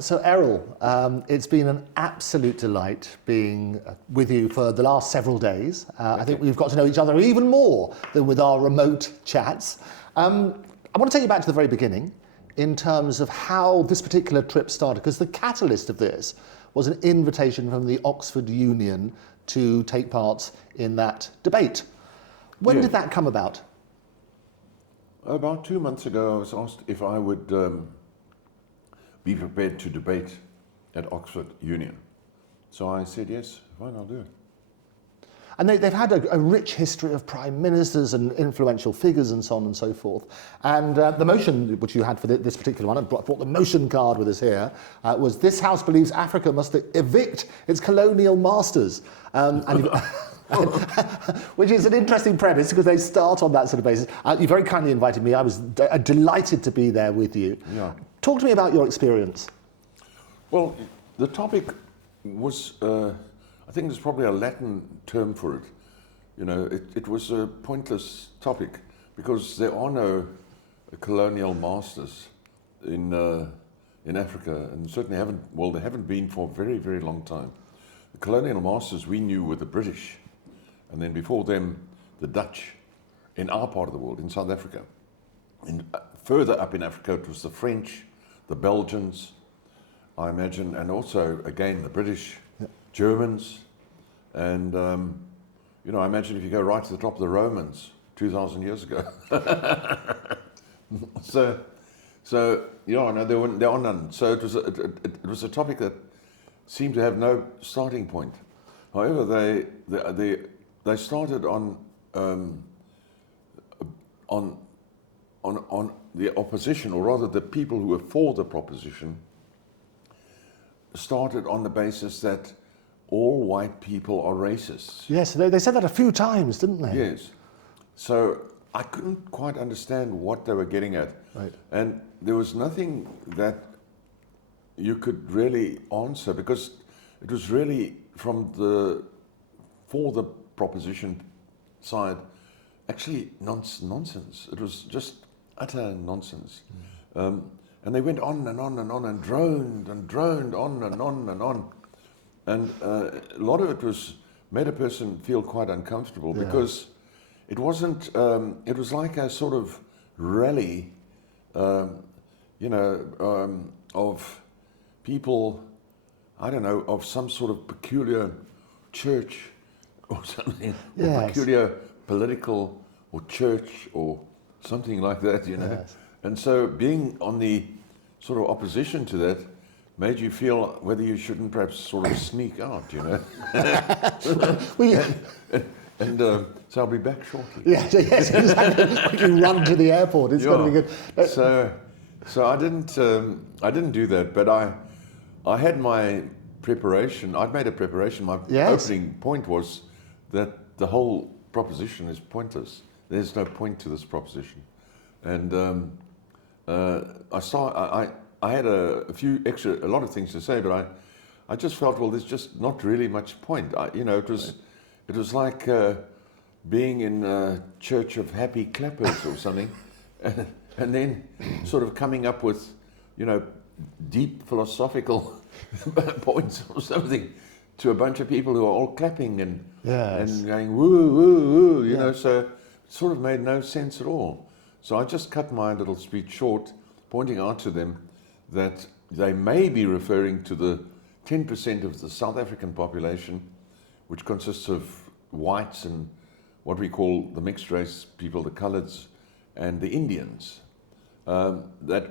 So Errol, it's been an absolute delight being with you for the last several days. I think we've got to know each other even more than with our remote chats. I want to take you back to the very beginning in terms of how this particular trip started, because the catalyst of this was an invitation from the Oxford Union to take part in that debate. When did that come about? About 2 months ago, I was asked if I would be prepared to debate at Oxford Union. So I said, yes, fine, I'll do it. And they've had a rich history of prime ministers and influential figures and so on and so forth. And the motion which you had for this particular one, I brought the motion card with us here, was "This House believes Africa must evict its colonial masters." Which is an interesting premise because they start on that sort of basis. You very kindly invited me. I was delighted to be there with you. Yeah. Talk to me about your experience. Well, the topic was, I think there's probably a Latin term for it. You know, it was a pointless topic because there are no colonial masters in Africa, and certainly they haven't been for a very, very long time. The colonial masters we knew were the British, and then before them, the Dutch in our part of the world, in South Africa. And further up in Africa, it was the French, the Belgians, I imagine, and also, again, the British, Germans, and, I imagine if you go right to the top of the Romans, 2,000 years ago. There are none. So it was a topic that seemed to have no starting point. However, they started on the opposition, or rather the people who were for the proposition, started on the basis that all white people are racists. Yes, they said that a few times, didn't they? Yes. So I couldn't quite understand what they were getting at. Right. And there was nothing that you could really answer because it was really for the proposition side, actually nonsense. It was just utter nonsense. And they went on and on and on and droned on and on and on. And a lot of it made a person feel quite uncomfortable because it wasn't, it was like a sort of rally, of people, I don't know, of some sort of peculiar church or something, or peculiar political or church or something like that, Yes. And so being on the sort of opposition to that made you feel whether you shouldn't perhaps sort of sneak out, So I'll be back shortly. Yes, exactly. You run to the airport. It's going to be good. So I didn't do that, but I had my preparation. I'd made a preparation. My opening point was that the whole proposition is pointless. There's no point to this proposition, and I had a lot of things to say, but I just felt, well, there's just not really much point. It was like being in a church of happy clappers or something, and then sort of coming up with, deep philosophical points or something to a bunch of people who are all clapping and going woo woo woo, So it sort of made no sense at all. So I just cut my little speech short, pointing out to them that they may be referring to the 10% of the South African population, which consists of whites and what we call the mixed race people, the coloureds and the Indians, that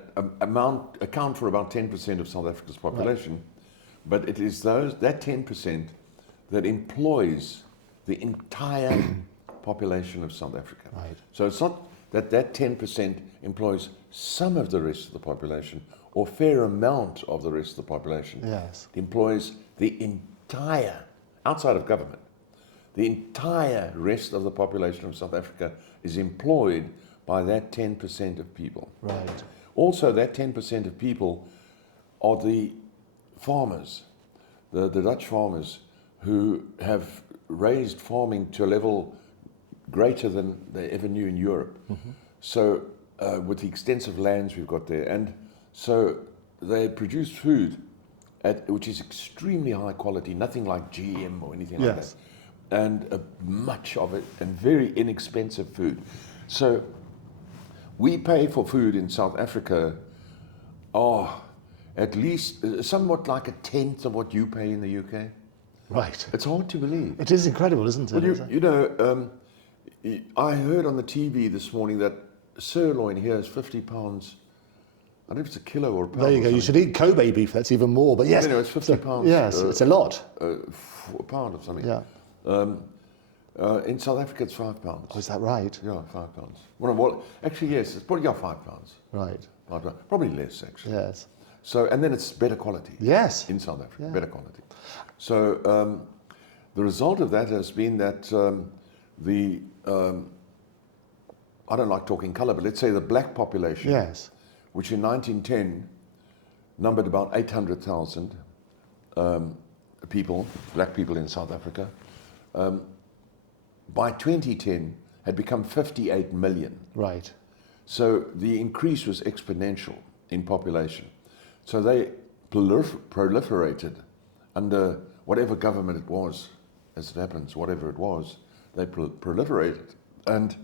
account for about 10% of South Africa's population. Right. But it is that 10% that employs the entire population of South Africa. Right. So it's not that 10% employs some of the rest of the population or a fair amount of the rest of the population. Yes. It employs the entire, outside of government, the entire rest of the population of South Africa is employed by that 10% of people. Right. Also, that 10% of people are the farmers, the Dutch farmers, who have raised farming to a level greater than they ever knew in Europe. Mm-hmm. So, with the extensive lands we've got there. And so, they produce food which is extremely high quality, nothing like GM or anything like Yes. that, and much of it, and very inexpensive food. So we pay for food in South Africa, at least somewhat like a tenth of what you pay in the UK. Right. It's hard to believe. It is incredible, isn't it? Well, I heard on the TV this morning that sirloin here is £50. I don't know if it's a kilo or a pound. There you go. You should eat Kobe beef. That's even more. But yes, Anyway, it's £50. Yes, it's a lot. A pound or something. Yeah. In South Africa, it's £5. Oh, is that right? Yeah, £5. Well, actually, yes, it's probably £5. Right. Probably less, actually. Yes. So, and then it's better quality. Yes. In South Africa, Yeah. better quality. So the result of that has been that I don't like talking colour, but let's say the black population, Yes. which in 1910 numbered about 800,000 people, black people in South Africa, by 2010 had become 58 million. Right. So the increase was exponential in population. So they proliferated under whatever government it was, as it happens, whatever it was, they proliferated. And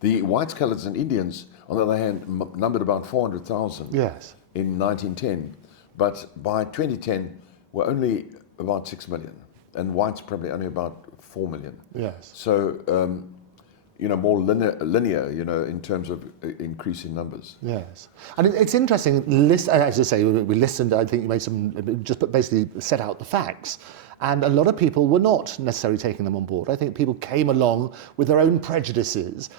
the whites, coloureds and Indians, on the other hand, numbered about 400,000 Yes. in 1910, but by 2010 were only about 6 million, and whites probably only about 4 million. Yes. So, more linear, in terms of increase in numbers. Yes. And it's interesting, as you say, we listened, I think you made just basically set out the facts. And a lot of people were not necessarily taking them on board. I think people came along with their own prejudices.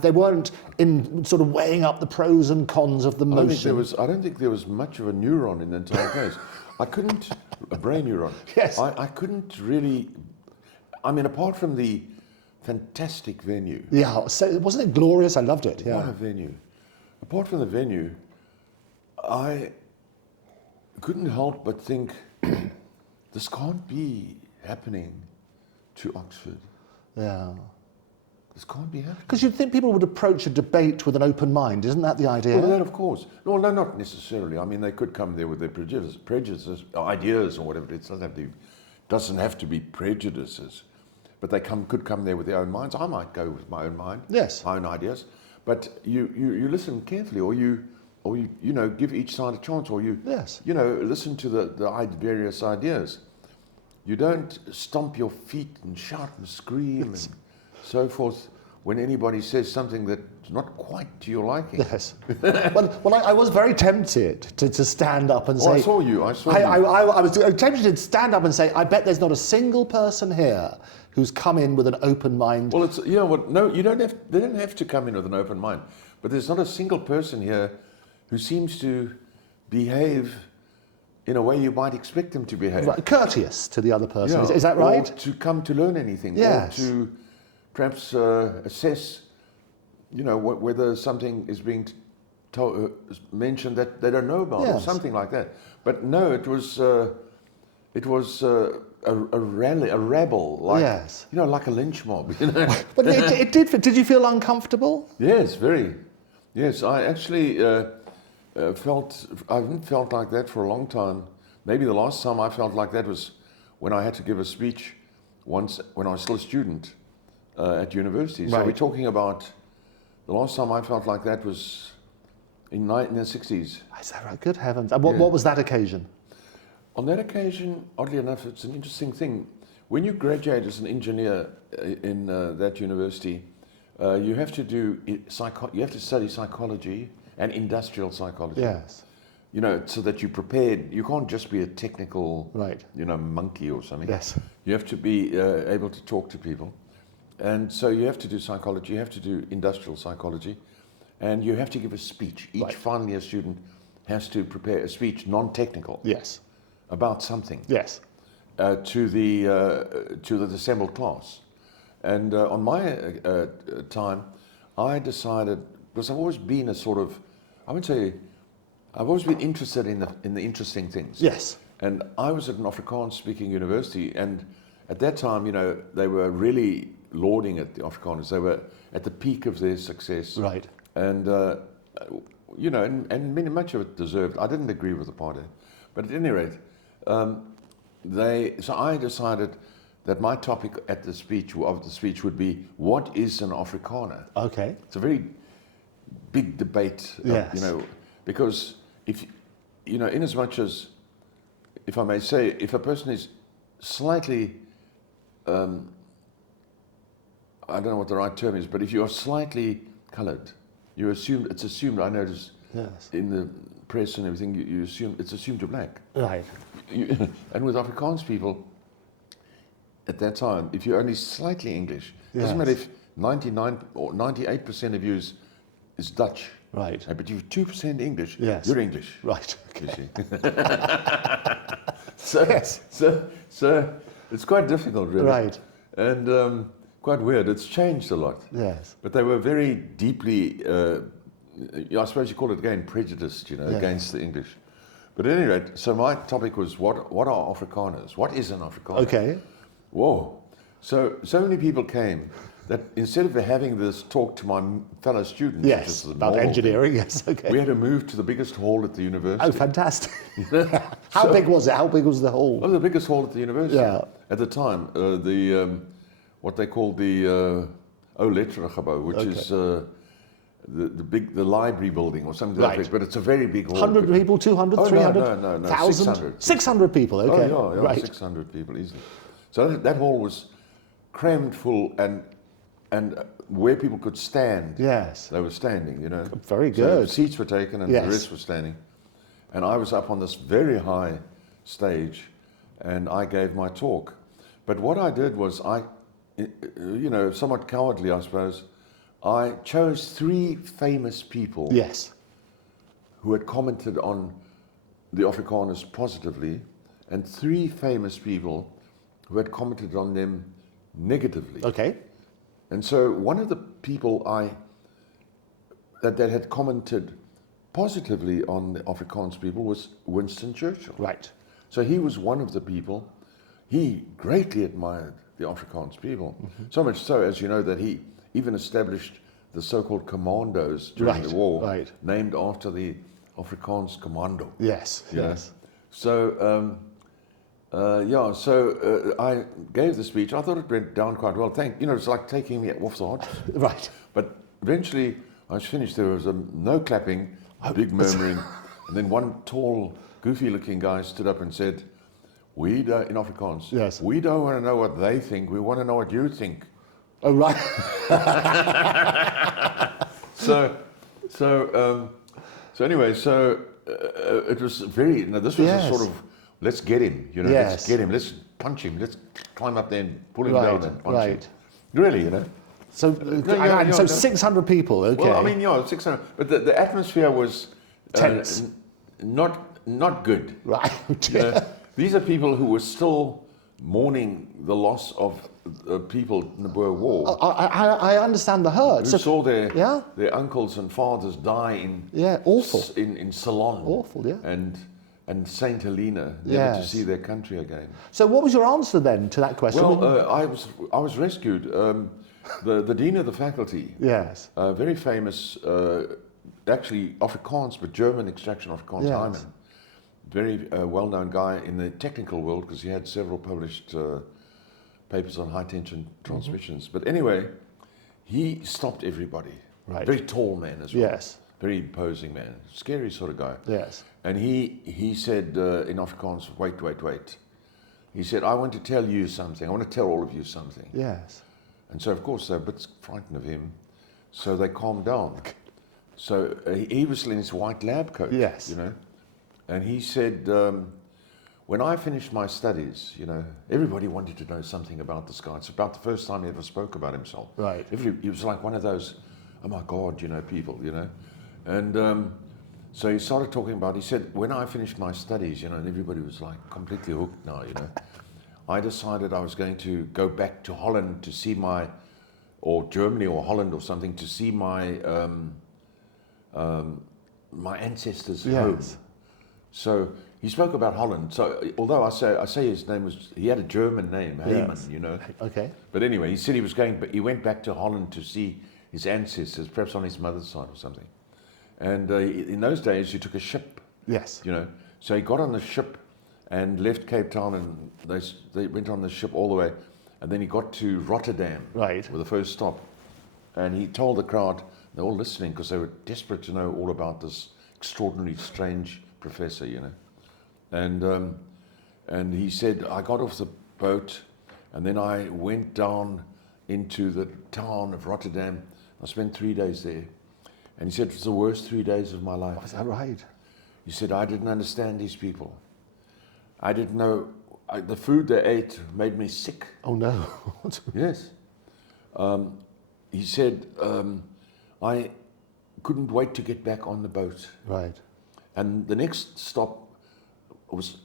They weren't in sort of weighing up the pros and cons of the motion. I don't think there was much of a neuron in the entire case. A brain neuron. Yes. I couldn't really, apart from the fantastic venue. Yeah, so wasn't it glorious? I loved it. Yeah. What a venue. Apart from the venue, I couldn't help but think, this can't be happening to Oxford. Yeah. This can't be happening. Because you'd think people would approach a debate with an open mind. Isn't that the idea? Well, that of course. No, not necessarily. They could come there with their prejudices, ideas or whatever. It doesn't have to be prejudices. But they could come there with their own minds. I might go with my own mind, Yes. my own ideas. But you listen carefully, or you give each side a chance, or Yes. listen to the various ideas. You don't stomp your feet and shout and scream and so forth when anybody says something that's not quite to your liking. Yes. well, I was very tempted to stand up and say... I saw you. I was tempted to stand up and say, I bet there's not a single person here who's come in with an open mind. Well, no, you don't have. They don't have to come in with an open mind. But there's not a single person here who seems to behave in a way you might expect them to behave. Right, courteous to the other person. Yeah, Is that right? Or to come to learn anything. Yes. Or to perhaps assess, whether something is being mentioned that they don't know about, Yes. or something like that. But no, it was a rally, a rabble, like Yes. like a lynch mob. But it did. Did you feel uncomfortable? Yes, very. Yes, I actually I haven't felt like that for a long time. Maybe the last time I felt like that was when I had to give a speech once when I was still a student at university. So Right. we're talking about the last time I felt like that was in the 60s. Is that right? Good heavens. And what was that occasion? On that occasion, oddly enough, it's an interesting thing. When you graduate as an engineer in that university, you have to you have to study psychology and industrial psychology. Yes. So that you're prepared. You can't just be a technical, Right. monkey or something. Yes. You have to be able to talk to people, and so you have to do psychology. You have to do industrial psychology, and you have to give a speech. Each Right. final year student has to prepare a speech, non-technical, Yes. about something. Yes. To the assembled class. And on my time, I decided, because I've always been I've always been interested in the interesting things. Yes. And I was at an Afrikaans-speaking university, and at that time, they were really lauding it, the Afrikaners. They were at the peak of their success. Right. And you know, and many, much of it deserved. I didn't agree with apartheid, but at any rate, so I decided that my topic at the speech would be, what is an Afrikaner? Okay. It's a very big debate, Yes. you know, because if, you know, in as much as, if I may say, if a person is slightly, I don't know what the right term is, but if you are slightly coloured, it's assumed, I notice Yes. in the press and everything, it's assumed you're black. Right. And with Afrikaans people, at that time, if you're only slightly English, it doesn't matter if 99 or 98% of you is Dutch, Right. but you're 2% English, Yes. you're English. Right. You Okay. see. Yes. So it's quite difficult, really. Right. And quite weird. It's changed a lot. Yes. But they were very deeply, I suppose you call it again, prejudiced, you know, against the English. But at any rate, so my topic was, what are Afrikaners? What is an Afrikaner? Okay. Whoa. So many people came that instead of having this talk to my fellow students, which Yes. is the About normal engineering. Yes. Okay. thing, we had to move to the biggest hall at the university. Oh, fantastic. How big was it? How big was the hall? Oh, the biggest hall at the university. Yeah. At the time, what they called the Letterengebouw, which is the library building or something like that. But it's a very big hall. 100 people, 200, Oh, 300? no, 1,000? 600. 600 people, okay. Oh, yeah, Right. 600 people easily. So that hall was crammed full, and where people could stand, Yes. they were standing, you know. Very So good. seats were taken and Yes. the rest were standing. And I was up on this very high stage and I gave my talk. But what I did was you know, somewhat cowardly, I suppose, I chose 3 famous people Yes. who had commented on the Afrikaners positively, and 3 famous people who had commented on them negatively. Okay. And so one of the people that had commented positively on the Afrikaans people was Winston Churchill. Right. So he was one of the people. He greatly admired the Afrikaans people. So much so, as you know, that he even established the so-called commandos during the war, named after the Afrikaans commando. Yes. you know. Yes. So, I gave the speech. I thought it went down quite well. It's like taking me off the hot. Right. But eventually, I was finished. There was no clapping, big murmuring, and then one tall, goofy-looking guy stood up and said, "We don't," in Afrikaans. Yes. "We don't want to know what they think. We want to know what you think." Oh, right. So anyway, it was very. This was a sort of, let's get him. You know, let's get him. Let's punch him. Let's climb up there and pull him down and punch him. Really, you know. So, so 600 people. Okay. Well, I mean, 600. But the atmosphere was tense. Not good. Right. You know, these are people who were still mourning the loss of people in the Boer War. I understand the hurt. Who saw their uncles and fathers die in awful in Ceylon. Awful, yeah. And Saint Helena, never to see their country again. So, what was your answer then to that question? Well, I was rescued. The dean of the faculty, yes, very famous, actually Afrikaans, but German extraction Afrikaans, Hyman. Very well-known guy in the technical world because he had several published papers on high-tension transmissions. But anyway, he stopped everybody. Right. Very tall man as well. Yes. Very imposing man. Scary sort of guy. Yes. And he said in Afrikaans, wait. He said, "I want to tell you something. I want to tell all of you something." Yes. And so, of course, they're a bit frightened of him. So they calmed down. So he was in his white lab coat. Yes. You know. And he said, when I finished my studies, you know, everybody wanted to know something about this guy. It's about the first time he ever spoke about himself. Right. He was like one of those, oh my God, you know, people, you know. And so he started talking about, he said, when I finished my studies, you know, and everybody was like completely hooked now, you know, I decided I was going to go back to Holland to see or Germany or Holland or something, to see my ancestors' home. So he spoke about Holland. So although I say his name he had a German name, Heyman, you know. Okay. But anyway, he said he went back to Holland to see his ancestors, perhaps on his mother's side or something. And in those days, you took a ship, Yes. you know. So he got on the ship and left Cape Town, and they went on the ship all the way. And then he got to Rotterdam, Right. with the first stop. And he told the crowd, they're all listening because they were desperate to know all about this extraordinarily strange professor, you know. And he said, I got off the boat, and then I went down into the town of Rotterdam. I spent 3 days there. And he said, it was the worst 3 days of my life. Is that right? He said, I didn't understand these people. I didn't know, the food they ate made me sick. Oh no. Yes. He said, I couldn't wait to get back on the boat. Right. And the next stop was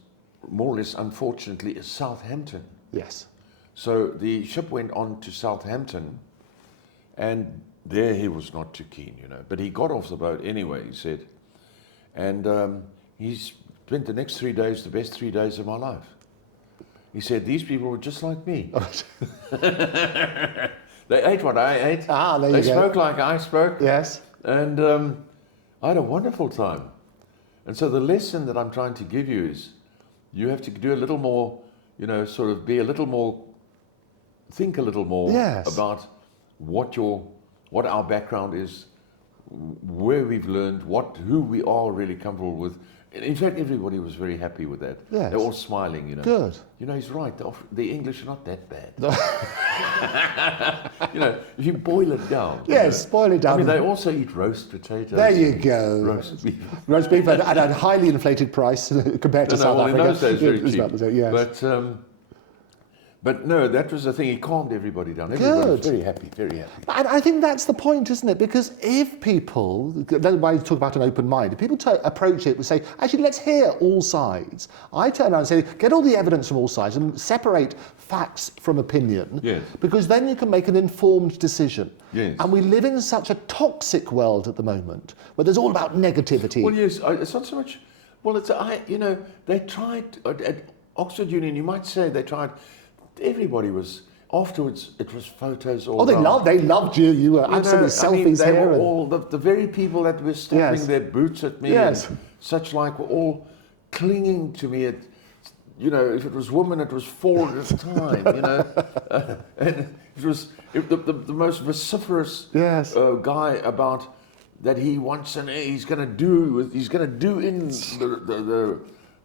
more or less, unfortunately, Southampton. Yes. So the ship went on to Southampton, and there he was not too keen, you know. But he got off the boat anyway, he said. And he spent the next 3 days, the best 3 days of my life. He said, these people were just like me. They ate what I ate. Ah, there you They go. spoke like I spoke. Yes. And I had a wonderful time. And so the lesson that I'm trying to give you is you have to do a little more, you know, sort of be a little more, think a little more Yes. about what our background is, where we've learned, who we are really comfortable with. In fact, everybody was very happy with that. Yes. They're all smiling, you know. Good. You know, he's right. The English are not that bad. You know, if you boil it down. Yes, boil it down. I mean, they also eat roast potatoes. There you go. Roast beef. Roast beef at a highly inflated price compared to South well, Africa. in those days, very It's cheap. about the same, yes. But no, that was the thing. He calmed everybody down. Everybody was Good. very happy, very happy. And I think that's the point, isn't it? Because if people, that's why you talk about an open mind, if people approach it and say, actually, let's hear all sides. I turn around and say, get all the evidence from all sides and separate facts from opinion. Yes. Because then you can make an informed decision. Yes. And we live in such a toxic world at the moment, where there's all about negativity. Well, yes, it's not so much. Well, you know, they tried at Oxford Union. You might say they tried. Everybody was afterwards. It was photos all. Oh, they loved you. You were absolutely selfies they here. were all the very people that were stamping Yes. their boots at me. Yes. And such like were all clinging to me. You know, if it was woman, it was four at a time. You know, and it was the most vociferous Yes. guy about that he wants and he's going to do in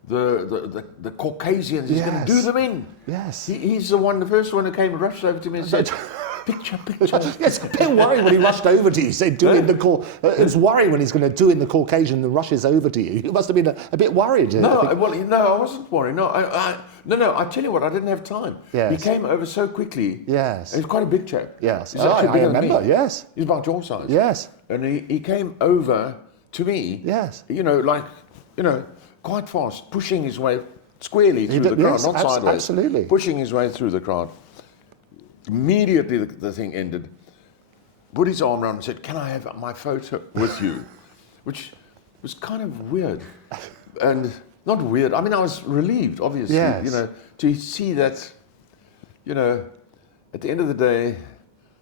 the Caucasians. He's going to Yes. do them in. Yes. He's the first one who came and rushed over to me and said, picture. Yes, a bit worrying when he rushed over to you. Say, it was worrying when he's going to do in the Caucasian and rushes over to you. You must have been a bit worried. No, I wasn't worried. No, I tell you what, I didn't have time. Yes. He came over so quickly. Yes. He was quite a big chap. Yes. He's Oh, actually I bigger than remember, me. yes. He's about your size. Yes. And he came over to me. Yes. You know, quite fast, pushing his way squarely through the crowd, yes, not sideways. absolutely. Pushing his way through the crowd. Immediately the thing ended. Put his arm around and said, "Can I have my photo with you?" Which was kind of weird. And not weird. I mean, I was relieved, obviously, Yes. you know, to see that, you know, at the end of the day,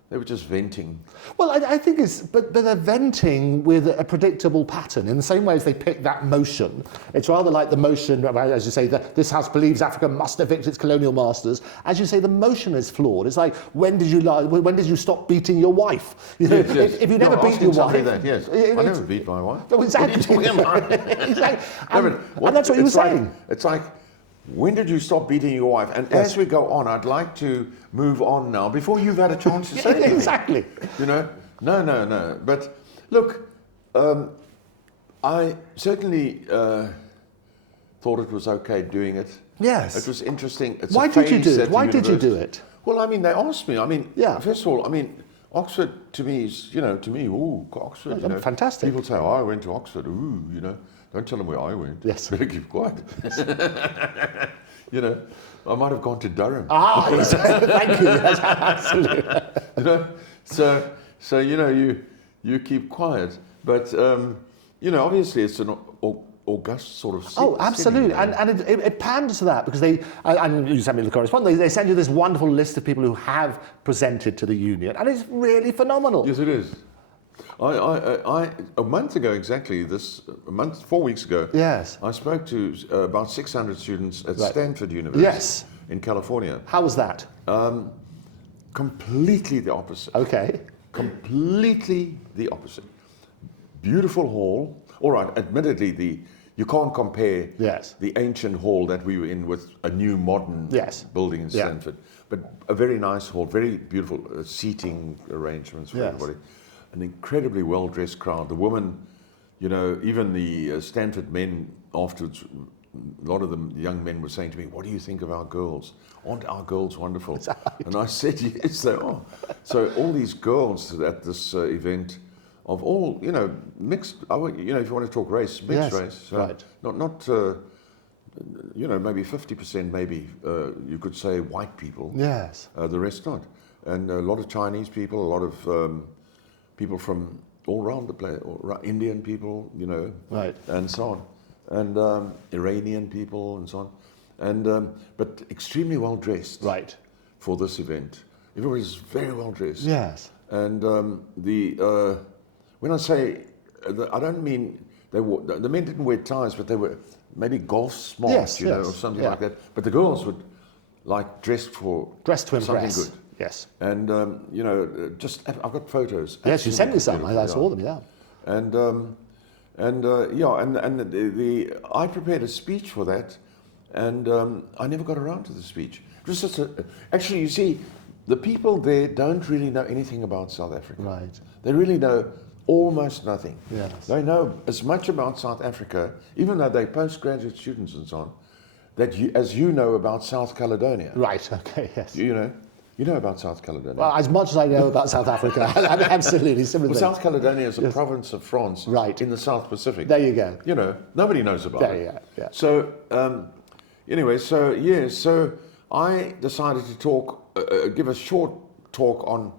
they were just venting. Well, I think but they're venting with a predictable pattern. In the same way as they pick that motion, it's rather like the motion, as you say, that this house believes Africa must evict its colonial masters. As you say, the motion is flawed. It's like, when did you stop beating your wife? You know, Yes. If you never No, beat asking your somebody wife, that, yes. I never beat my wife. No, exactly. What are you talking about? Exactly. No, but And that's what you were it's like- saying. It's like, when did you stop beating your wife? And Yes. as we go on, I'd like to move on now, before you've had a chance to say anything. Exactly. You know? No. But look, I certainly thought it was okay doing it. Yes. It was interesting. It's Why a did you phase do it? at the Why did you do university. it? Well, I mean, they asked me. I mean, Yeah. first of all, I mean, Oxford to me is, ooh, Oxford. You know, Fantastic. People say, oh, I went to Oxford. Ooh, you know, don't tell them where I went. Yes. Better keep quiet. You know, I might have gone to Durham. Ah, yes. Thank you. Yes, absolutely. You know, so you know, you keep quiet. But you know, obviously, it's an august sort of. Oh, absolutely, setting, and it panders to that because and you sent me the correspondence. They send you this wonderful list of people who have presented to the union, and it's really phenomenal. Yes, it is. A month ago exactly, 4 weeks ago, Yes. I spoke to about 600 students at Right. Stanford University Yes. in California. How was that? Completely the opposite. Okay. Completely the opposite. Beautiful hall. All right, admittedly, you can't compare Yes. the ancient hall that we were in with a new modern Yes. building in Yeah. Stanford. But a very nice hall, very beautiful seating arrangements for Yes. everybody. An incredibly well-dressed crowd. The women, even the Stanford men afterwards, a lot of them, the young men were saying to me, "What do you think of our girls? Aren't our girls wonderful?" And I said, "Yes, they are." So all these girls at this event, of all, mixed, if you want to talk race, mixed Yes, race. right. Not maybe 50%, maybe you could say white people. Yes. The rest not. And a lot of Chinese people, a lot of people from all around the place, Indian people, Right. and so on. And Iranian people and so on. And but extremely well dressed. Right. For this event. Everybody's very well dressed. Yes. And when I say, I don't mean the men didn't wear ties, but they were maybe golf smart, Yes, or yes, something yeah. like that. But the girls would dressed to something impress. good. Yes. And I've got photos. Yes, you sent me some. Absolutely I saw them. Yeah. I prepared a speech for that, and I never got around to the speech. It was just actually, you see, the people there don't really know anything about South Africa. Right. They really know almost nothing. Yes. They know as much about South Africa, even though they're postgraduate students and so on, as you know about South Caledonia. Right. Okay. Yes. You know about South Caledonia. Well, as much as I know about South Africa, absolutely similar. Well, thing. South Caledonia is a province of France, Right. in the South Pacific. There you go. Nobody knows about There it. you go. Yeah. So anyway, so I decided to give a short talk on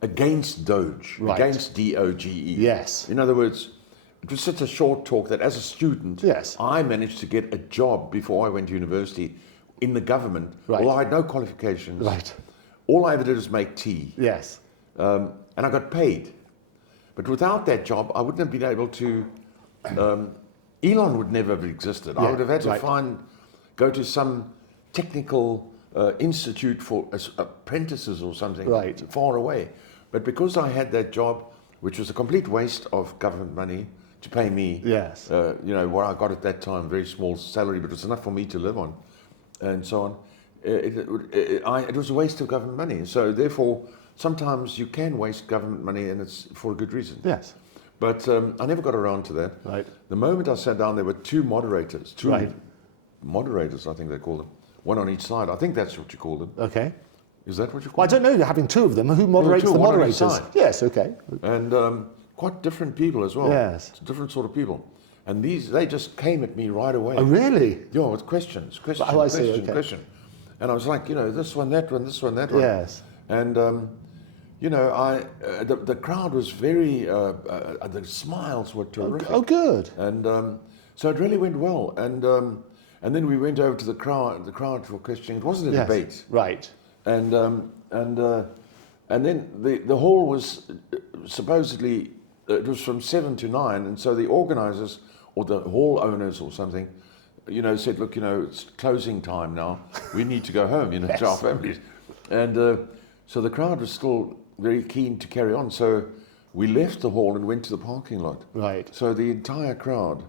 against Doge, Right. against DOGE. Yes. In other words, it was such a short talk that as a student, Yes. I managed to get a job before I went to university in the government. Right. Although I had no qualifications. Right. All I ever did was make tea. Yes. And I got paid. But without that job, I wouldn't have been able to. Elon would never have existed. I Yeah, would have had to right. go to some technical institute for apprentices or something, Right. far away. But because I had that job, which was a complete waste of government money to pay me, Yes. what I got at that time, very small salary, but it was enough for me to live on, and so on. It was a waste of government money. So therefore, sometimes you can waste government money, and it's for a good reason. Yes. But I never got around to that. Right. The moment I sat down, there were two moderators. Right. Moderators, I think they call them. One on each side. I think that's what you call them. Okay. Is that what you call Well, I don't know. You're having two of them. Who moderates two, the one on each moderators? side. Yes. Okay. them? And quite different people as well. Yes. Different sort of people. And they just came at me right away. Oh, really? Yeah, with questions. Oh, I see, okay. Question. And I was like, this one, that one, this one, that one. Yes. And, the crowd was very, the smiles were terrific. Oh, good. And so it really went well. And then we went over to the crowd for questioning. It wasn't a Yes. debate. Right. And then the hall was supposedly, it was from 7 to 9. And so the organizers or the hall owners or something, said, look, it's closing time now. We need to go home, Yes. to our families. And so the crowd was still very keen to carry on. So we left the hall and went to the parking lot. Right. So the entire crowd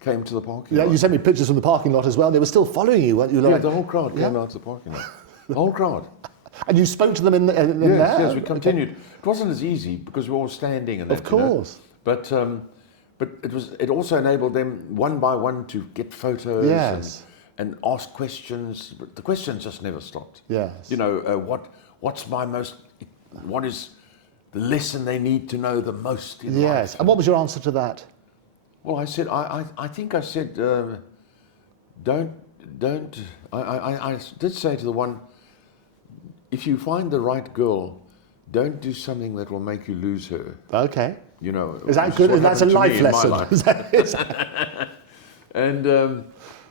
came to the parking Yeah, lot. you sent me pictures from the parking lot as well. They were still following you, weren't you? Yeah, Like, the whole crowd came Yeah. out to the parking lot. The whole crowd. and you spoke to them in there? Yes, we continued. It wasn't as easy because we were all standing and that. Of course. But it also enabled them one by one to get photos Yes. and ask questions. But the questions just never stopped. Yes. What is the lesson they need to know the most in Yes. life? And what was your answer to that? Well, I said, I think I said, I did say to the one, if you find the right girl, don't do something that will make you lose her. Okay. Is that which good? what That's a happened to life me in my lesson. life. Is that- And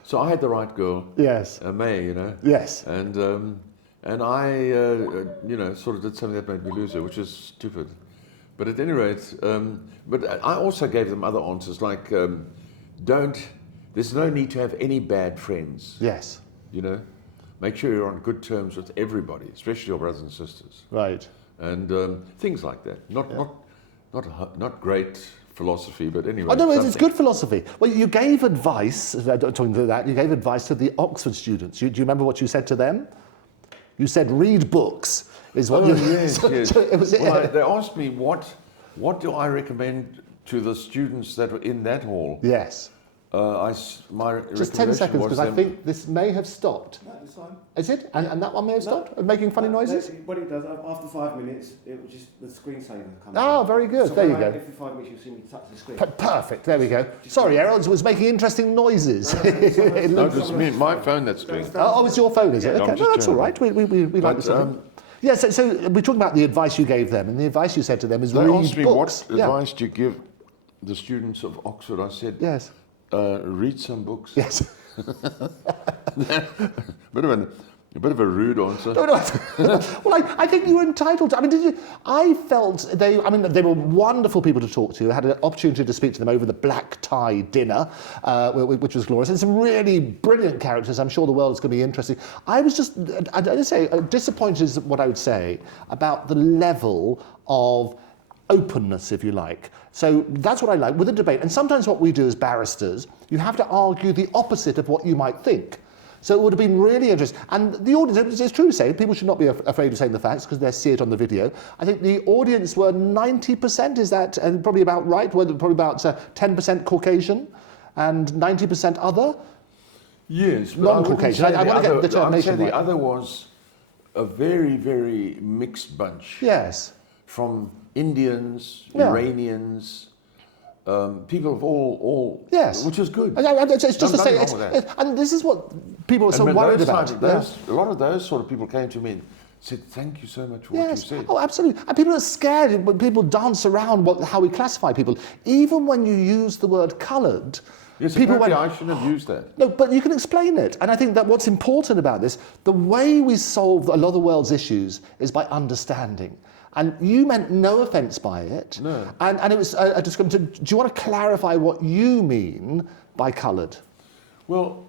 so I had the right girl, yes. May, Yes. and I, sort of did something that made me lose her, which is stupid. But at any rate, but I also gave them other answers like, there's no need to have any bad friends. Yes. You know, make sure you're on good terms with everybody, especially your brothers and sisters. Right. And things like that. Not great philosophy, but anyway. Oh, no, it's good philosophy. Well, you gave advice, talking to that, you gave advice to the Oxford students. Do you remember what you said to them? You said, read books, is what you... Yes, yes. So it was, they asked me, what do I recommend to the students that were in that hall? Yes. My Just 10 seconds, because I them- think this may have stopped. No, it's fine. Is it? And that one may have stopped? Making funny noises? What it does, after 5 minutes, it will just, the screensaver comes Oh, on. very good. So There you when go. every 5 minutes you'll see me touch the screen. Perfect. There we go. Sorry, Errol was making interesting noises. No, it's me, my phone that's doing. Oh, it's your phone, is it? Yeah, Okay, I'm no, just that's all right. We like this. Yeah, so we're talking about the advice you gave them, and the advice you said to them is They read asked me books. what advice do you give the students of Oxford. I said, Yes. Read some books. Yes. A bit of a rude answer. No. Well, I think you were entitled to. I mean, did you? I felt they were wonderful people to talk to. I had an opportunity to speak to them over the black tie dinner, which was glorious. And some really brilliant characters. I'm sure the world is going to be interesting. I was just, I'd say, disappointed is what I would say about the level of openness, if you like. So that's what I like with a debate. And sometimes what we do as barristers, you have to argue the opposite of what you might think. So it would have been really interesting. And the audience, it's true to say, people should not be afraid of saying the facts because they see it on the video. I think the audience were 90%, is that probably about right? Probably about 10% Caucasian and 90% other? Yes, but Non-Caucasian. I want to get the I'd say determination the right. other was a very, very mixed bunch. Yes. From Indians, Yeah. Iranians, people of all, Yes. which was good. It's just to Nothing say, wrong with that. and this is what people are so And worried those about. type- those- A lot of those sort of people came to me and said, "Thank you so much for what you Yes. said." Oh, absolutely. And people are scared when people dance around how we classify people. Even when you use the word coloured, Yes, people apparently went, I shouldn't have used that. no, but you can explain it. And I think that what's important about this, the way we solve a lot of the world's issues is by understanding. And you meant no offence by it. No. And it was a discrimination. Do you want to clarify what you mean by coloured? Well,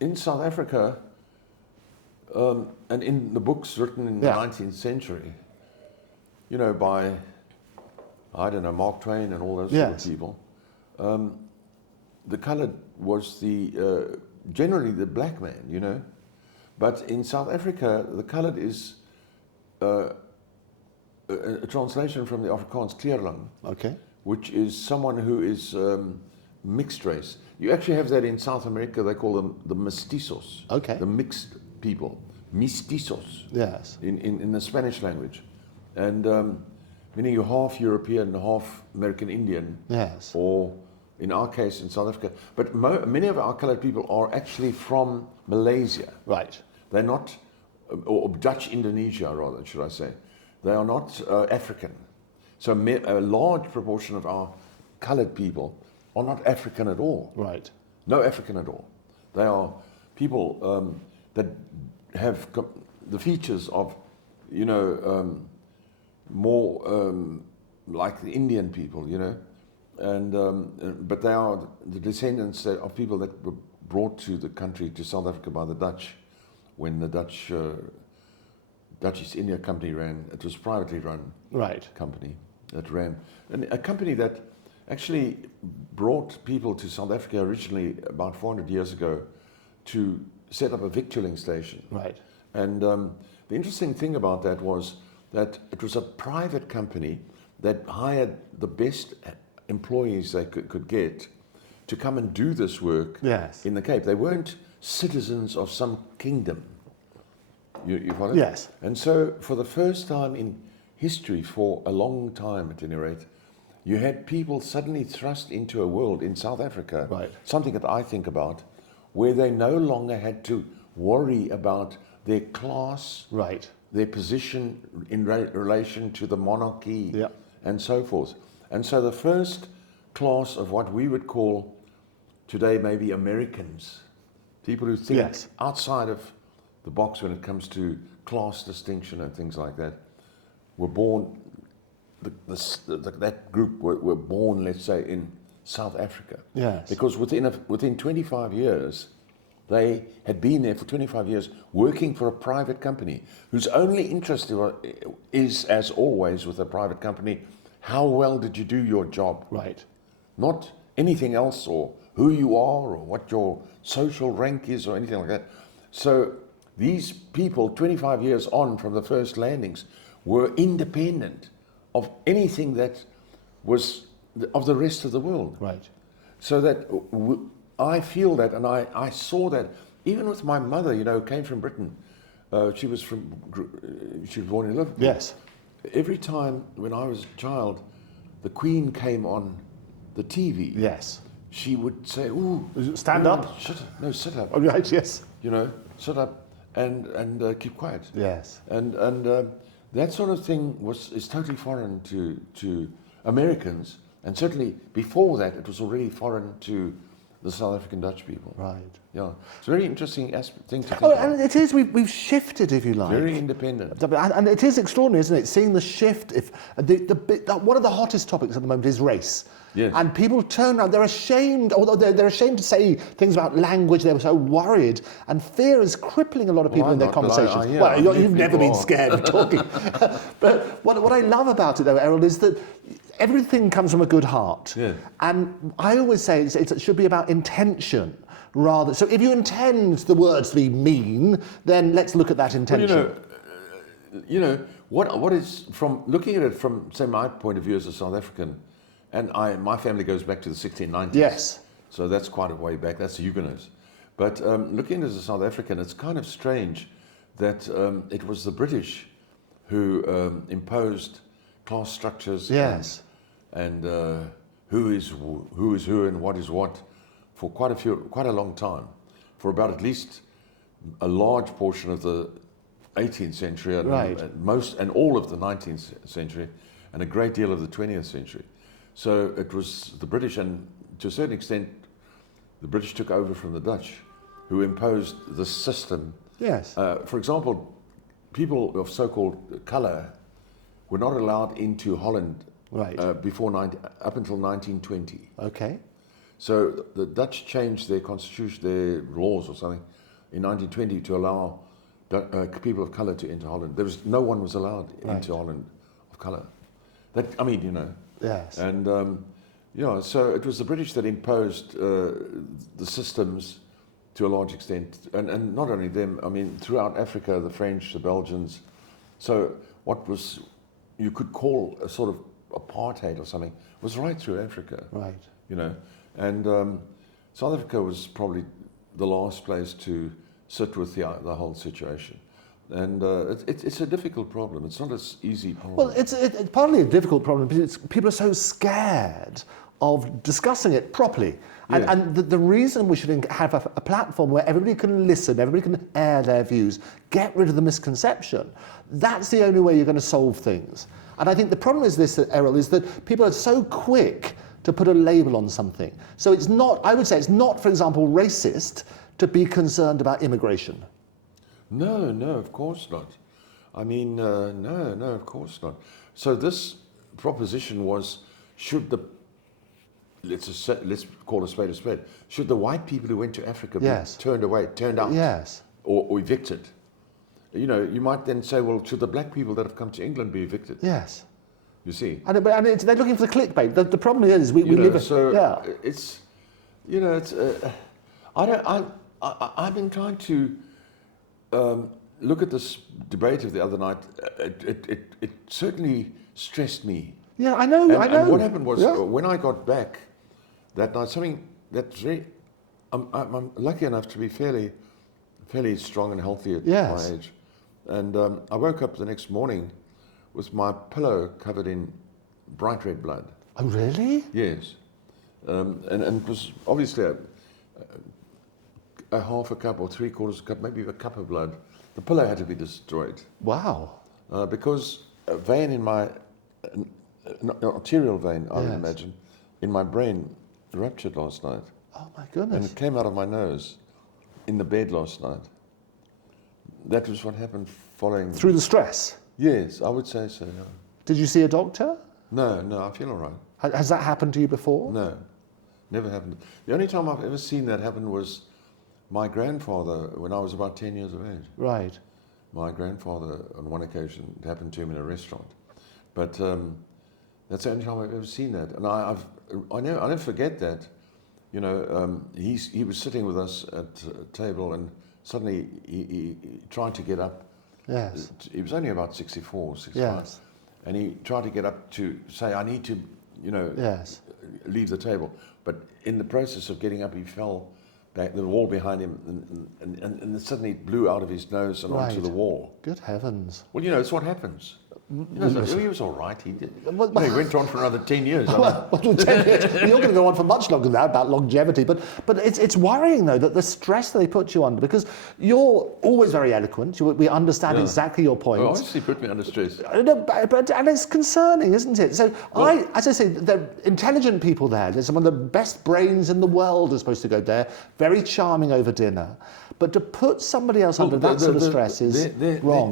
in South Africa, and in the books written in the 19th century, you know, by, I don't know, Mark Twain and all those sort of people, the coloured was generally the black man, you know. But in South Africa, the coloured is a translation from the Afrikaans kleerling, Okay. which is someone who is mixed race. You actually have that in South America. They call them the mestizos, Okay. the mixed people, mestizos, Yes. in the Spanish language, and meaning you're half European, half American Indian, Yes. or in our case in South Africa. But many of our coloured people are actually from Malaysia. Right. They're not, or Dutch Indonesia rather, should I say. They are not African. So a large proportion of our coloured people are not African at all. Right. No African at all. They are people that have the features of, you know, more like the Indian people, you know. And but they are the descendants of people that were brought to the country, to South Africa, by the Dutch, when the Dutch East India Company ran. It was a privately run company that ran, and a company that actually brought people to South Africa originally about 400 years ago to set up a victualling station. Right. And the interesting thing about that was that it was a private company that hired the best employees they could get to come and do this work in the Cape. They weren't citizens of some kingdom. You follow? Yes. And so for the first time in history, for a long time at any rate, you had people suddenly thrust into a world in South Africa, something that I think about, where they no longer had to worry about their class, their position in relation to the monarchy, and so forth. And so the first class of what we would call today maybe Americans, people who think outside of the box when it comes to class distinction and things like that, were born that group were born, let's say, in South Africa. Yes. Because within 25 years, they had been there for 25 years working for a private company whose only interest is, as always with a private company, how well did you do your job? Right. Not anything else, or who you are, or what your social rank is, or anything like that. So these people, 25 years on from the first landings, were independent of anything that was of the rest of the world. Right. So that I feel that, and I saw that even with my mother, who came from Britain. She was born in Liverpool. Yes. Every time when I was a child, the Queen came on the TV. Yes. She would say, "Ooh, Stand up." Sit up. Oh, right. Yes. Sit up and keep quiet." Yes. And that sort of thing is totally foreign to Americans, and certainly before that, it was already foreign to the South African Dutch people. Right. Yeah, it's a very interesting thing to think Oh, about. and it is. We've shifted, if you like. Very independent. And it is extraordinary, isn't it? Seeing the shift. If one of the hottest topics at the moment is race. Yes. And people turn around. They're ashamed. Although they're ashamed to say things about language. They were so worried, and fear is crippling a lot of people in their conversations. You've never been scared of talking. But what I love about it, though, Errol, is that everything comes from a good heart. Yeah. And I always say it should be about intention. Rather, so if you intend the words to be mean, then let's look at that intention. Well, what is, from looking at it from, say, my point of view as a South African, and my family goes back to the 1690s. Yes. So that's quite a way back. That's the Huguenots. But looking as a South African, it's kind of strange that it was the British who imposed class structures. Yes. And who is who and what is what for quite a long time, for about at least a large portion of the 18th century, and, Right. and all of the 19th century, and a great deal of the 20th century. So it was the British, and to a certain extent, the British took over from the Dutch, who imposed this system. Yes. For example, people of so-called colour were not allowed into Holland Right. up until 1920. Okay. So the Dutch changed their constitution, their laws or something, in 1920 to allow people of colour to enter Holland. No one was allowed into Holland of colour. Yes. And so it was the British that imposed the systems to a large extent, and not only them. I mean, throughout Africa, the French, the Belgians. So what was you could call a sort of apartheid or something was right through Africa. Right. And South Africa was probably the last place to sit with the whole situation. And it's a difficult problem. It's not as easy problem. Well, it's partly a difficult problem because people are so scared of discussing it properly. Yeah. And the reason we should have a platform where everybody can listen, everybody can air their views, get rid of the misconception, that's the only way you're going to solve things. And I think the problem is this, Errol, is that people are so quick to put a label on something. So it's not, I would say it's not, for example, racist to be concerned about immigration. No, of course not. I mean, no, of course not. So this proposition was, let's call a spade a spade, should the white people who went to Africa be turned out, Yes. or evicted? You might then say, well, should the black people that have come to England be evicted? Yes. You see? And they're looking for the clickbait. The problem is we live. It's, I've been trying to look at this debate of the other night. It certainly stressed me. Yeah, I know. And what happened was when I got back that night, something that's very. I'm lucky enough to be fairly strong and healthy at my age, and I woke up the next morning with my pillow covered in bright red blood. Oh, really? Yes, and it was obviously a half a cup or 3/4 cup, maybe a cup of blood. The pillow had to be destroyed. Wow. Because a vein in my an arterial vein, I would imagine, in my brain ruptured last night. Oh my goodness. And it came out of my nose in the bed last night. That was what happened following. Through the stress? Yes, I would say so. Yeah. Did you see a doctor? No, I feel all right. Has that happened to you before? No, never happened. The only time I've ever seen that happen was my grandfather when I was about 10 years of age. Right. My grandfather, on one occasion, it happened to him in a restaurant. But that's the only time I've ever seen that. And I'll never forget that. You know, he was sitting with us at a table, and suddenly he tried to get up. Yes. He was only about 64, 65. Yes. And he tried to get up to say, I need to, you know, Yes. leave the table. But in the process of getting up, he fell back, the wall behind him, and suddenly it blew out of his nose and onto the wall. Good heavens. Well, you know, it's what happens. You know, so he was all right. He did. Well, He went on for another 10 years. Well, 10 years. You're going to go on for much longer than that about longevity. But it's worrying, though, that the stress that they put you under, because you're always very eloquent. We understand exactly your point. Well, obviously put me under stress. And it's concerning, isn't it? So as I say, the intelligent people there, there's some of the best brains in the world are supposed to go there, very charming over dinner. But to put somebody else under that sort of stress is wrong.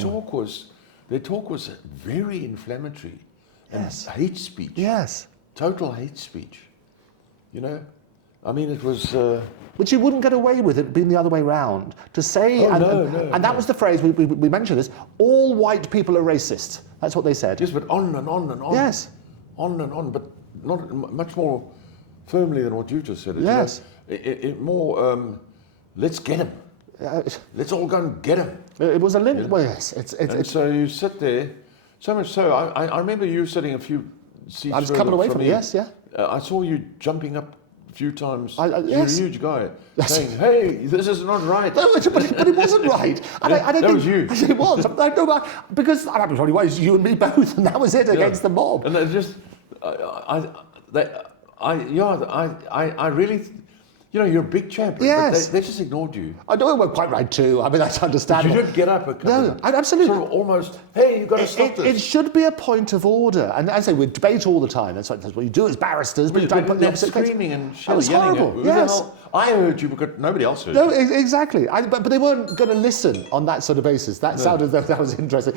Their talk was very inflammatory and hate speech. Yes. Total hate speech. You know? I mean, it was... Which you wouldn't get away with it being the other way round. To say... and that was the phrase, we mentioned this, all white people are racist. That's what they said. Yes, but on and on and on. Yes. On and on, but not much more firmly than what you just said. Yes. More, let's get him. Let's all go and get him. It was a limit. Well, yes. So you sit there. So much so, I remember you sitting a few seats. I was coming away from me. Yes, yeah. I saw you jumping up a few times. Yes. You're a huge guy, saying, "Hey, this is not right." No, but it wasn't right. And I don't that think, was you. It was. Because I probably was you and me both, and that was it against the mob. And they just, I really. You know, you're a big champion, yes. but they just ignored you. I know it weren't quite right too. I mean, that's understandable. You did get up a couple No, absolutely. Sort of almost, hey, you've got to stop this. It should be a point of order. And as I say, we debate all the time. That's what you do as barristers. But you don't put the opposite screaming and that was yelling horrible. Who yes. the hell? I heard you because nobody else heard you. No, exactly. But they weren't going to listen on that sort of basis. That was interesting.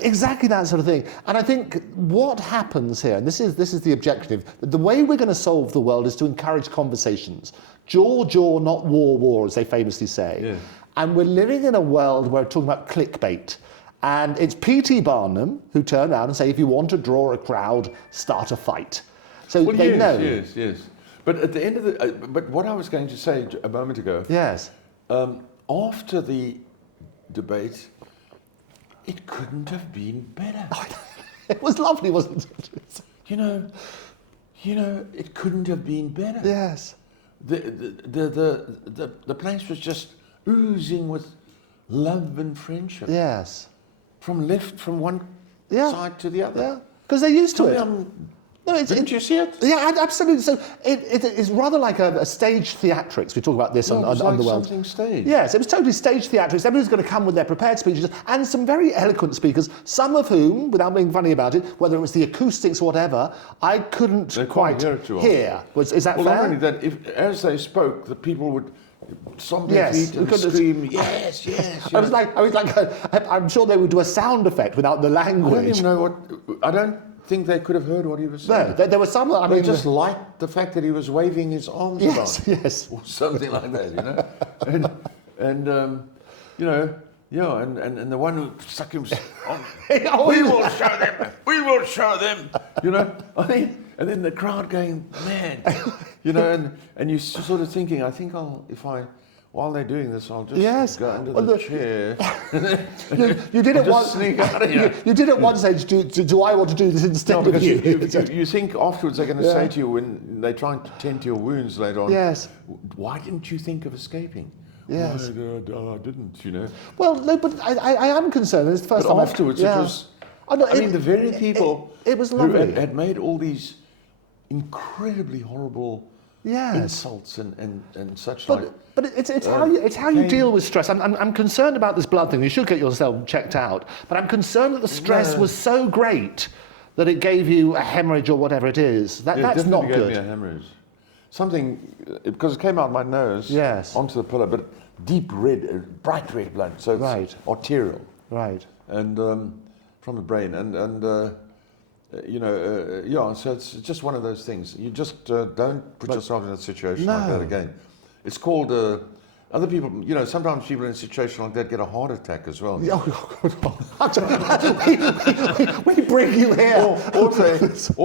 Exactly that sort of thing. And I think what happens here, and this is the objective, the way we're going to solve the world is to encourage conversations. Jaw, not war, as they famously say. Yeah. And we're living in a world where we're talking about clickbait. And it's P.T. Barnum who turned around and say, if you want to draw a crowd, start a fight. So they know. Yes. But at the end of the... but what I was going to say a moment ago... Yes. After the debate... It couldn't have been better. It was lovely, wasn't it? You know, it couldn't have been better. Yes. The place was just oozing with love and friendship. Yes. From one side to the other. Yeah. Because they're used to it. Didn't you see it? Yeah, absolutely. So it's rather like a stage theatrics. We talk about this on it was the like world. Something staged. Yes, it was totally stage theatrics. Everybody's going to come with their prepared speeches, and some very eloquent speakers, some of whom, without being funny about it, whether it was the acoustics or whatever, I couldn't quite hear. Is that fair? Not only that, as they spoke, the people would stomp their feet and scream, yes. I was like, I'm sure they would do a sound effect without the language. I don't even know what... I don't think they could have heard what he was saying. No, there were some... They just liked the fact that he was waving his arms around. Yes. Or something like that, you know. and the one who stuck him on, we will show them, you know. I mean, and then the crowd going mad, you know, and you're sort of thinking, I think while they're doing this, I'll just go under the chair. You did it once. Sneak out of here. You did it one stage. Do I want to do this instead of you? You think afterwards they're going to say to you when they try to tend to your wounds later on. Yes. Why didn't you think of escaping? Yes. Well, I didn't, you know. Well, no, but I am concerned. It's the first time afterwards, it was. I mean, the very people it was lovely. who had made all these incredibly horrible insults and such like. But it's how you deal with stress. I'm concerned about this blood thing. You should get yourself checked out. But I'm concerned that the stress was so great that it gave you a hemorrhage or whatever it is. That's not good. It definitely gave me a hemorrhage. Something, because it came out my nose onto the pillow, but deep red, bright red blood. So it's arterial. Right. And from the brain. And Yeah, so it's just one of those things. You just don't put yourself in a situation like that No. again. It's called, other people, sometimes people in a situation like that get a heart attack as well. we bring you here. Or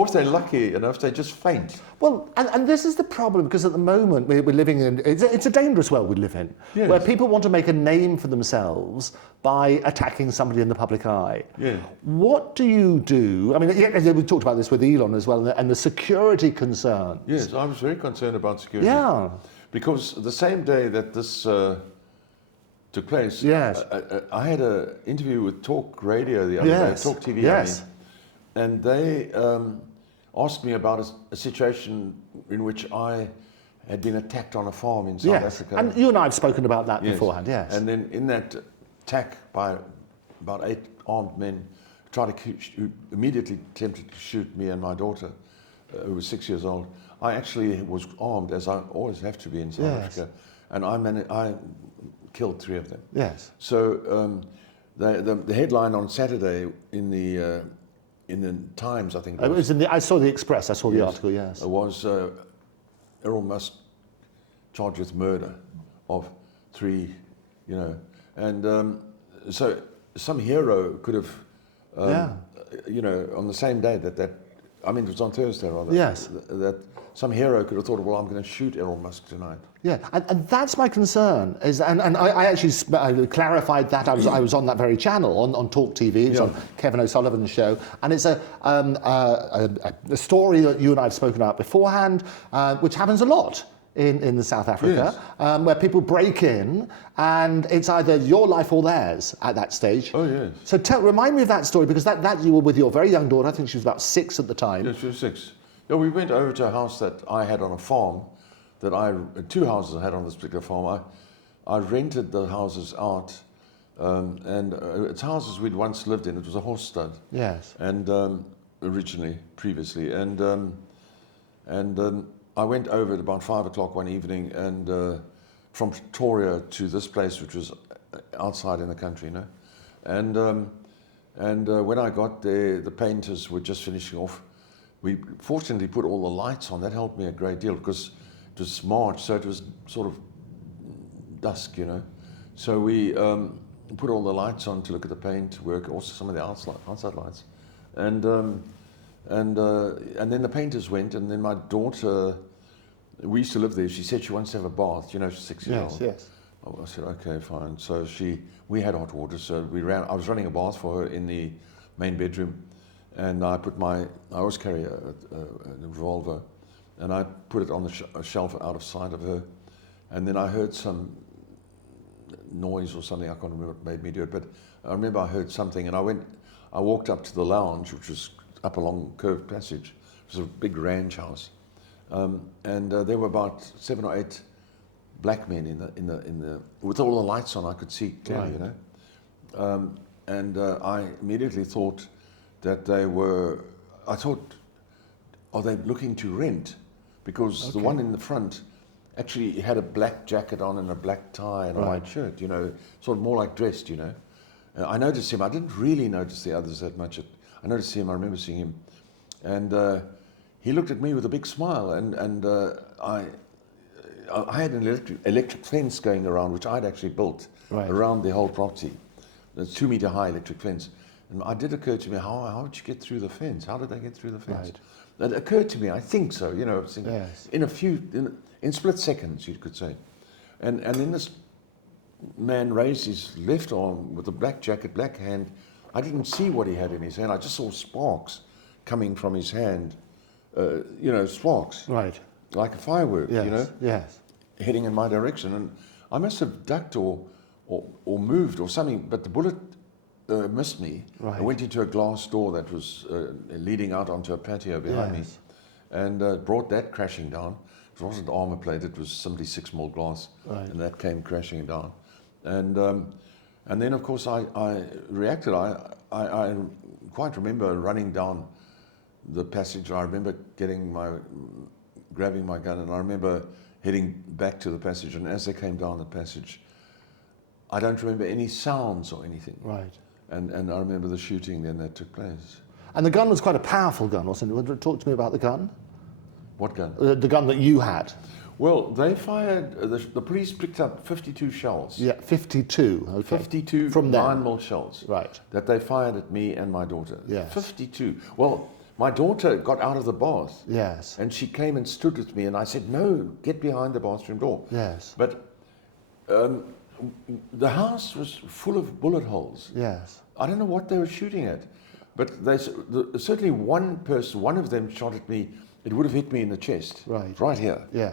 if they're lucky enough, they just faint. Well, and this is the problem, because at the moment we're living in, it's a dangerous world we live in, Yes. where people want to make a name for themselves by attacking somebody in the public eye. Yeah. What do you do? I mean, we talked about this with Elon as well, and the security concerns. Yes, I was very concerned about security. Yeah. Because the same day that this took place, Yes. I had an interview with Talk Radio the other day, Talk TV, Yes. and they asked me about a situation in which I had been attacked on a farm in South Africa. And you and I have spoken about that Yes. beforehand, yes. And then in that attack by about 8 armed men, who immediately attempted to shoot me and my daughter, who was 6 years old. I actually was armed, as I always have to be in South Africa, and I killed 3 of them. Yes. So the headline on Saturday in the Times, I think It was I saw the Express, I saw the Yes. article, yes. was Errol Musk charged with murder of 3, and so some hero could have, on the same day that it was on Thursday rather. Yes. That some hero could have thought, well, I'm going to shoot Errol Musk tonight. Yeah, and that's my concern. And I actually clarified that. I was on that very channel on Talk TV. It was on Kevin O'Sullivan's show, and it's a story that you and I have spoken about beforehand, which happens a lot in South Africa, where people break in, and it's either your life or theirs at that stage. Oh yes. So remind me of that story, because that you were with your very young daughter. I think she was about 6 at the time. Yes, she was 6. Yeah, we went over to a house that I had on a farm, 2 houses I had on this particular farm. I rented the houses out, and it's houses we'd once lived in. It was a horse stud. Yes. And previously, and I went over at about 5 o'clock one evening, and from Pretoria to this place, which was outside in the country, and when I got there, the painters were just finishing off. We fortunately put all the lights on. That helped me a great deal, because it was March, so it was sort of dusk, So we put all the lights on to look at the paint work, also some of the outside lights, and then the painters went, and then my daughter, we used to live there. She said she wants to have a bath. She's 6 years old. Yes. I said, okay, fine. So we had hot water, so I was running a bath for her in the main bedroom. And I always carry a revolver, and I put it on a shelf out of sight of her. And then I heard some noise or something. I can't remember what made me do it, but I remember I heard something, and I walked up to the lounge, which was up along curved passage. It was a big ranch house, and there were about 7 or 8 black men in the with all the lights on. I could see clearly, and I immediately thought that I thought, are they looking to rent? Because the one in the front actually had a black jacket on and a black tie and a white shirt, sort of more like dressed, I noticed him. I didn't really notice the others that much. I noticed him, I remember seeing him. And he looked at me with a big smile, and I had an electric fence going around, which I'd actually built around the whole property. It's 2 meter high electric fence. And it did occur to me, how did you get through the fence? How did they get through the fence? That occurred to me, I think so, in split seconds, you could say. And then this man raised his left arm with a black jacket, black hand. I didn't see what he had in his hand. I just saw sparks coming from his hand, sparks. Right. Like a firework, Yes. heading in my direction. And I must have ducked or moved or something, but the bullet missed me. Right. I went into a glass door that was leading out onto a patio behind me, and brought that crashing down. It wasn't armor plate; it was 76mm glass, and that came crashing down. And then, of course, I reacted. I quite remember running down the passage. I remember grabbing my gun, and I remember heading back to the passage. And as they came down the passage, I don't remember any sounds or anything. Right. And I remember the shooting then that took place. And the gun was quite a powerful gun, wasn't it? Would you talk to me about the gun? What gun? The gun that you had. Well, they fired, the police picked up 52 shells. Yeah, 52. Okay. 52 From them. 9mm shells. Right. That they fired at me and my daughter. Yes. 52. Well, my daughter got out of the bath. Yes. And she came and stood with me, and I said, no, get behind the bathroom door. Yes. But the house was full of bullet holes. Yes. I don't know what they were shooting at, but certainly one of them shot at me. It would have hit me in the chest. Right. Right here. Yeah.